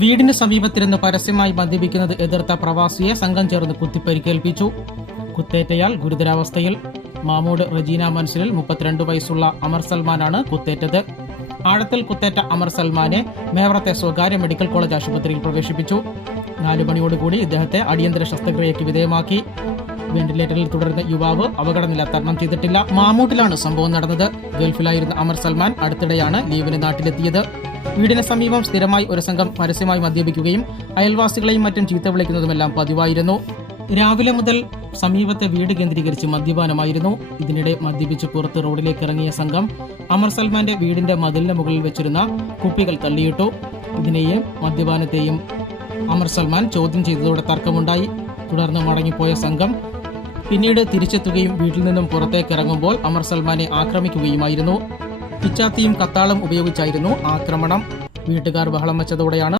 വീടിന് സമീപത്തിരുന്ന് പരസ്യമായി മദ്യപിക്കുന്നത് എതിർത്ത പ്രവാസിയെ സംഘം ചേർന്ന് കുത്തിപ്പരിക്കേൽപ്പിച്ചു. കുത്തേറ്റയാൾ ഗുരുതരാവസ്ഥയിൽ. മാമൂട് റജീന മൻസിലിൽ 32 വയസ്സുള്ള അമർ സൽമാനാണ് കുത്തേറ്റത്. ആഴത്തിൽ കുത്തേറ്റ അമർ സൽമാനെ മേവറത്തെ സ്വകാര്യ മെഡിക്കൽ കോളേജ് ആശുപത്രിയിൽ പ്രവേശിപ്പിച്ചു. 4 മണിയോടുകൂടി ഇദ്ദേഹത്തെ അടിയന്തര ശസ്ത്രക്രിയയ്ക്ക് വിധേയമാക്കി. വെന്റിലേറ്ററിൽ തുടരുന്ന യുവാവ് അപകടനില തരണം ചെയ്തിട്ടില്ല. മാമൂട്ടിലാണ് സംഭവം നടന്നത്. ഗൾഫിലായിരുന്ന അമർ സൽമാൻ അടുത്തിടെയാണ് ലീവിന് നാട്ടിലെത്തിയത്. വീടിന് സമീപം സ്ഥിരമായി ഒരു സംഘം പരസ്യമായി മദ്യപിക്കുകയും അയൽവാസികളെയും മറ്റും ചീത്ത വിളിക്കുന്നതുമെല്ലാം പതിവായിരുന്നു. രാവിലെ മുതൽ സമീപത്തെ വീട് കേന്ദ്രീകരിച്ച് മദ്യപാനമായിരുന്നു. ഇതിനിടെ മദ്യപിച്ച് പുറത്ത് റോഡിലേക്ക് ഇറങ്ങിയ സംഘം അമർ സൽമാന്റെ വീടിന്റെ മതിലിന് മുകളിൽ വെച്ചിരുന്ന കുപ്പികൾ തള്ളിയിട്ടു. ഇതിനെയും മദ്യപാനത്തെയും അമർ സൽമാൻ ചോദ്യം ചെയ്തതോടെ തർക്കമുണ്ടായി. തുടർന്ന് മടങ്ങിപ്പോയ സംഘം പിന്നീട് തിരിച്ചെത്തുകയും വീട്ടിൽ നിന്നും പുറത്തേക്ക് ഇറങ്ങുമ്പോൾ അമർ സൽമാനെ ആക്രമിക്കുകയുമായിരുന്നു. പിച്ചാത്തിയും കത്താളും ഉപയോഗിച്ചായിരുന്നു ആക്രമണം. വീട്ടുകാർ ബഹളം വെച്ചതോടെയാണ്